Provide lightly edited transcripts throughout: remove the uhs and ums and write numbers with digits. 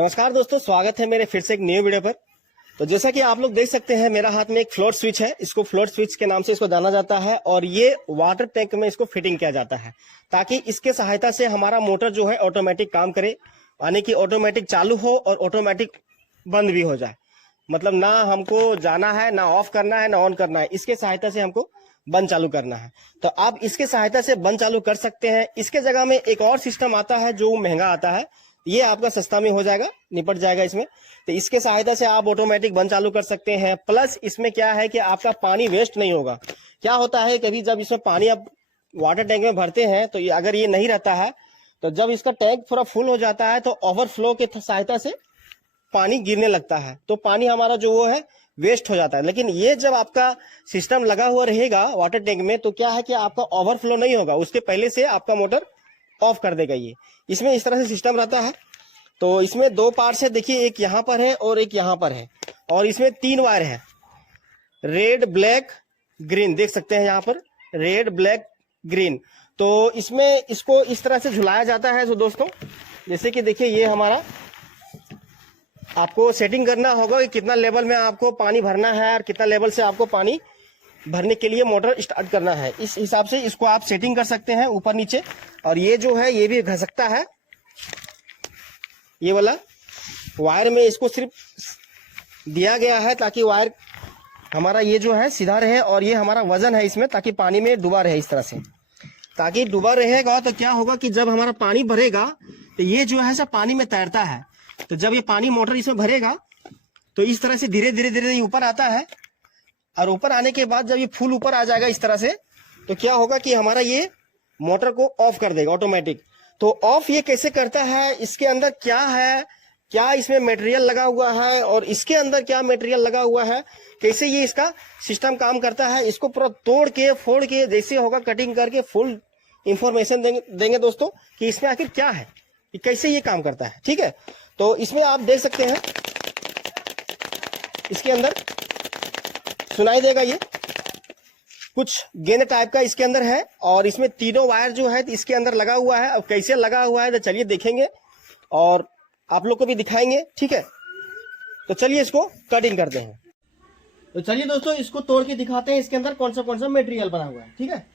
नमस्कार दोस्तों, स्वागत है मेरे फिर से एक न्यू वीडियो पर। तो जैसा कि आप लोग देख सकते हैं, मेरा हाथ में एक फ्लोट स्विच है। इसको फ्लोट स्विच के नाम से इसको जाना जाता है और ये वाटर टैंक में इसको फिटिंग किया जाता है ताकि इसके सहायता से हमारा मोटर जो है ऑटोमेटिक काम करे, यानी कि ऑटोमेटिक चालू हो और ऑटोमेटिक बंद भी हो जाए। मतलब ना हमको जाना है, ना ऑफ करना है, ना ऑन करना है, इसके सहायता से हमको बंद चालू करना है। तो आप इसके सहायता से बंद चालू कर सकते हैं। इसके जगह में एक और सिस्टम आता है जो महंगा आता है, ये आपका सस्ता में हो जाएगा, निपट जाएगा इसमें। तो इसके सहायता से आप ऑटोमेटिक बंद चालू कर सकते हैं। प्लस इसमें क्या है कि आपका पानी वेस्ट नहीं होगा। क्या होता है, कभी जब इसमें पानी आप वाटर टैंक में भरते हैं तो अगर ये नहीं रहता है तो जब इसका टैंक थोड़ा फुल हो जाता है तो ओवरफ्लो के सहायता से पानी गिरने लगता है, तो पानी हमारा जो वो है वेस्ट हो जाता है। लेकिन ये जब आपका सिस्टम लगा हुआ रहेगा वाटर टैंक में तो क्या है कि आपका ओवरफ्लो नहीं होगा, उसके पहले से आपका मोटर ऑफ कर देगा। ये इसमें इस तरह से सिस्टम रहता है। तो इसमें दो पार्ट्स है, देखिए, एक यहाँ पर है और एक यहाँ पर है, और इसमें 3 वायर है, रेड ब्लैक ग्रीन, देख सकते हैं यहाँ पर रेड ब्लैक ग्रीन। तो इसमें इसको इस तरह से झुलाया जाता है। तो दोस्तों जैसे कि देखिए, ये हमारा आपको सेटिंग करना होगा कि कितना लेवल में आपको पानी भरना है और कितना लेवल से आपको पानी भरने के लिए मोटर स्टार्ट करना है। इस हिसाब से इसको आप सेटिंग कर सकते हैं ऊपर नीचे। और ये जो है ये भी घसकता है, ये वाला वायर में इसको सिर्फ दिया गया है ताकि वायर हमारा ये जो है सीधा रहे, और ये हमारा वजन है इसमें ताकि पानी में डूबा रहे इस तरह से। ताकि डूबा रहेगा तो क्या होगा कि जब हमारा पानी भरेगा तो ये जो है सब पानी में तैरता है। तो जब ये पानी मोटर इसमें भरेगा तो इस तरह से धीरे धीरे धीरे ऊपर आता है, और ऊपर आने के बाद जब ये फुल ऊपर आ जाएगा इस तरह से, तो क्या होगा कि हमारा ये मोटर को ऑफ कर देगा ऑटोमेटिक। तो ऑफ ये कैसे करता है, इसके अंदर क्या है, क्या इसमें मटेरियल लगा हुआ है और इसके अंदर क्या मटेरियल लगा हुआ है, कैसे ये इसका सिस्टम काम करता है, इसको पूरा तोड़ के फोड़ के जैसे होगा कटिंग करके फुल इंफॉर्मेशन देंगे दोस्तों कि इसमें आखिर क्या है, कि कैसे ये काम करता है। ठीक है, तो इसमें आप देख सकते हैं इसके अंदर सुनाई देगा ये कुछ गेंद टाइप का इसके अंदर है, और इसमें तीनों वायर जो है इसके अंदर लगा हुआ है। अब कैसे लगा हुआ है तो चलिए देखेंगे और आप लोग को भी दिखाएंगे। ठीक है, तो चलिए इसको कटिंग करते हैं। तो चलिए दोस्तों इसको तोड़ के दिखाते हैं इसके अंदर कौन सा मटेरियल बना हुआ है। ठीक है,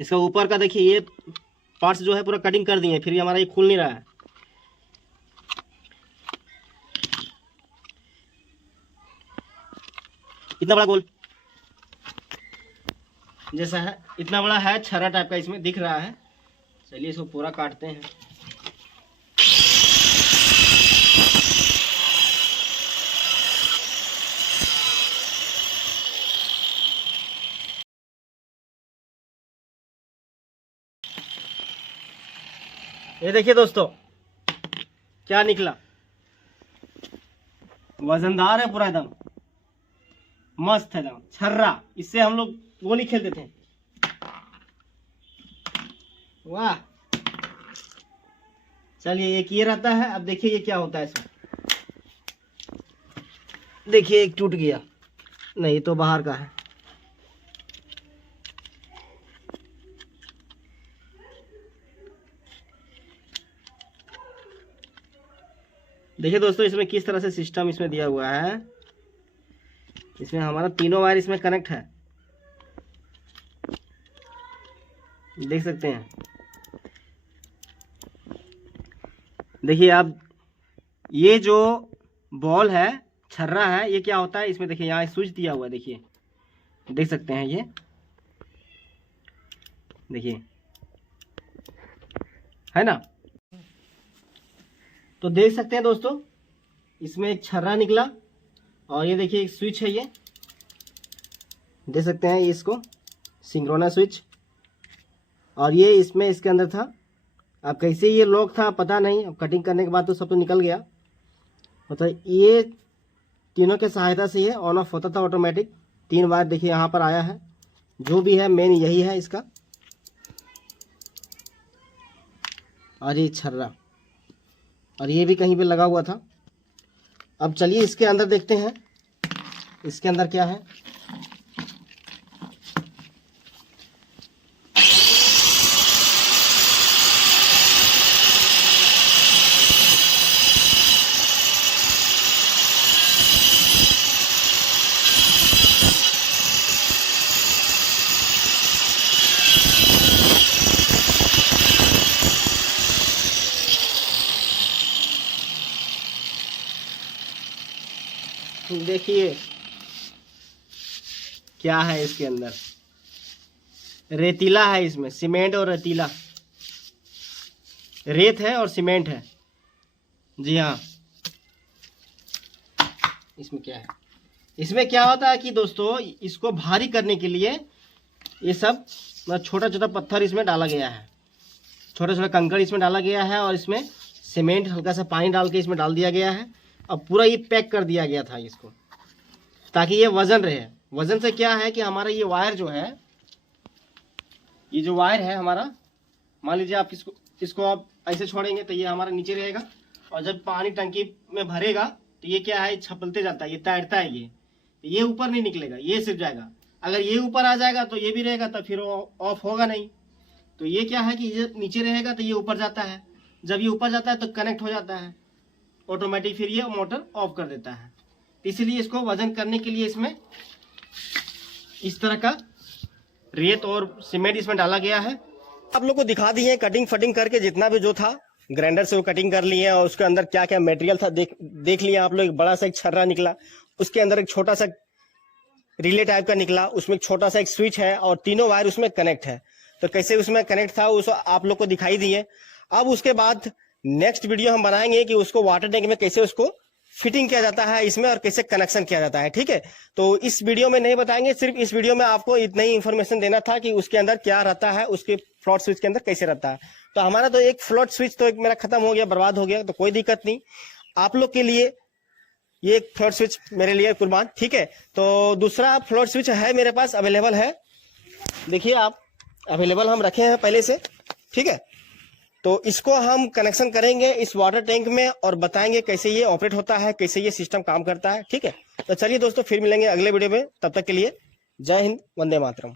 इसका ऊपर का देखिए ये पार्ट्स जो है पूरा कटिंग कर दिए, फिर ये हमारा ये खुल नहीं रहा है। इतना बड़ा गोल जैसा है, इतना बड़ा है, छर्रा टाइप का इसमें दिख रहा है। चलिए इसको पूरा काटते हैं। ये देखिए दोस्तों क्या निकला, वजनदार है पूरा, एकदम मस्त है, एकदम छर्रा। इससे हम लोग गोली खेलते थे। वाह, चलिए एक ये रहता है। अब देखिए ये क्या होता है इसमें, देखिए एक टूट गया, नहीं तो बाहर का है। देखिए दोस्तों इसमें किस तरह से सिस्टम इसमें दिया हुआ है। इसमें हमारा तीनों वायर इसमें कनेक्ट है, देख सकते हैं। देखिए आप, ये जो बॉल है, छर्रा है, ये क्या होता है इसमें देखिए, यहाँ स्विच दिया हुआ है, देखिए देख सकते हैं ये देखिए, है ना। तो देख सकते हैं दोस्तों, इसमें एक छर्रा निकला और ये देखिए एक स्विच है, ये देख सकते हैं इसको, सिंक्रोनस स्विच। और ये इसमें इसके अंदर था। अब कैसे ये लॉक था पता नहीं, अब कटिंग करने के बाद तो सब तो निकल गया। मतलब ये तीनों के सहायता से ये ऑन ऑफ होता था ऑटोमेटिक। 3 बार देखिए यहाँ पर आया है, जो भी है मेन यही है इसका। और ये छर्रा, और ये भी कहीं पे लगा हुआ था। अब चलिए इसके अंदर देखते हैं, इसके अंदर क्या है। देखिए क्या है इसके अंदर, रेतीला है, इसमें सीमेंट और रेतीला, रेत है और सीमेंट है। जी हाँ, इसमें क्या है, इसमें क्या होता है कि दोस्तों इसको भारी करने के लिए ये सब छोटा छोटा पत्थर इसमें डाला गया है, छोटा छोटा कंकड़ इसमें डाला गया है, और इसमें सीमेंट हल्का सा पानी डाल के इसमें डाल दिया गया है। अब पूरा ये पैक कर दिया गया था इसको, ताकि ये वजन रहे। वजन से क्या है कि हमारा ये वायर जो है, ये जो वायर है हमारा, मान लीजिए आप इसको आप ऐसे छोड़ेंगे तो ये हमारा नीचे रहेगा, और जब पानी टंकी में भरेगा तो ये क्या है, छपलते जाता है, ये तैरता है, ये ऊपर नहीं निकलेगा, ये सिर्फ जाएगा। अगर ये ऊपर आ जाएगा तो ये भी रहेगा, तो फिर ऑफ होगा नहीं। तो ये क्या है कि ये नीचे रहेगा तो ये ऊपर जाता है, जब ये ऊपर जाता है तो कनेक्ट हो जाता है ऑटोमेटिक, फिर ये मोटर ऑफ कर देता है। इसीलिए इसको वजन करने के लिए इसमें इस तरह का रेत और सीमेंट इसमें डाला गया है। आप लोग को दिखा दिए कटिंग फटिंग करके, जितना भी जो था ग्राइंडर से वो कटिंग कर लिए, और उसके अंदर क्या क्या मटेरियल था देख लिया आप लोग। एक बड़ा सा एक छर्रा निकला, उसके अंदर एक छोटा सा रिले टाइप का निकला, उसमें एक छोटा सा एक स्विच है, और तीनों वायर उसमें कनेक्ट है। तो कैसे उसमें कनेक्ट था उस आप लोग को दिखाई दिए। अब उसके बाद नेक्स्ट वीडियो हम बनाएंगे कि उसको वाटर टैंक में कैसे उसको फिटिंग किया जाता है इसमें, और कैसे कनेक्शन किया जाता है, ठीक है। तो इस वीडियो में नहीं बताएंगे, सिर्फ इस वीडियो में आपको इतना ही इन्फॉर्मेशन देना था कि उसके अंदर क्या रहता है, उसके फ्लोट स्विच के अंदर कैसे रहता है। तो हमारा तो एक फ्लोट स्विच तो एक मेरा खत्म हो गया, बर्बाद हो गया, तो कोई दिक्कत नहीं। आप लोग के लिए ये एक फ्लोट स्विच मेरे लिए कुर्बान, ठीक है। तो दूसरा फ्लोट स्विच है मेरे पास, अवेलेबल है, देखिए आप, अवेलेबल हम रखे हैं पहले से, ठीक है। तो इसको हम कनेक्शन करेंगे इस वाटर टैंक में, और बताएंगे कैसे ये ऑपरेट होता है, कैसे ये सिस्टम काम करता है, ठीक है। तो चलिए दोस्तों, फिर मिलेंगे अगले वीडियो में, तब तक के लिए जय हिंद, वंदे मातरम।